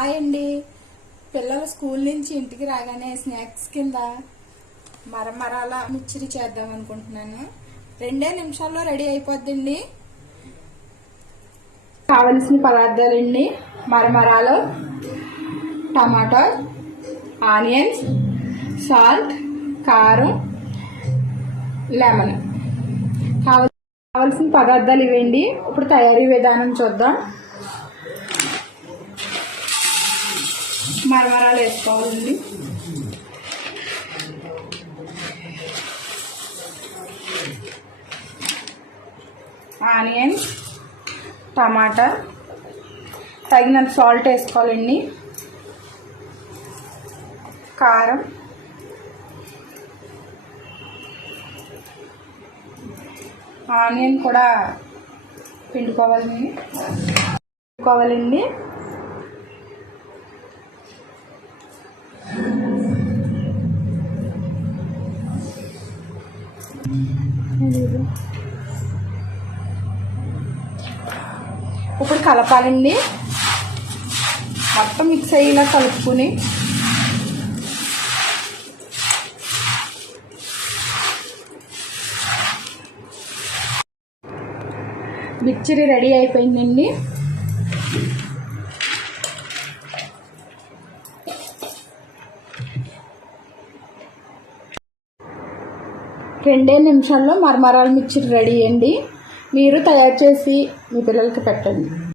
Hi అండి. పిల్లలు school నుంచి ఇంటికి రాగానే స్నాక్స్ కింద మరమరాల మిర్చిరి చేద్దాం అనుకుంటున్నాను. 2 నిమిషాల్లో రెడీ అయిపోద్దండి. కావలసిన పదార్థాలండి: మరమరాలు, టమాటా, ఆనియన్స్, సాల్ట్, కారం, లెమన్. కావలసిన పదార్థాలు ఇవ్వండి. ఇప్పుడు తయారీ విధానం చూద్దాం. మరమరాలు వేసుకోవాలండి. ఆనియన్స్, టమాటా, తగినంత సాల్ట్ వేసుకోవాలండి. కారం, ఆనియన్ కూడా పిండుకోవాలండి. ఇప్పుడు కలపాలండి. మొత్తం మిక్స్ అయ్యేలా కలుపుకుని మిక్చర్ రెడీ అయిపోయిందండి. రెండే నిమిషాల్లో మరమరాల మిక్చర్ రెడీ అండి. మీరు తయారు చేసి మీ పిల్లలకి పెట్టండి.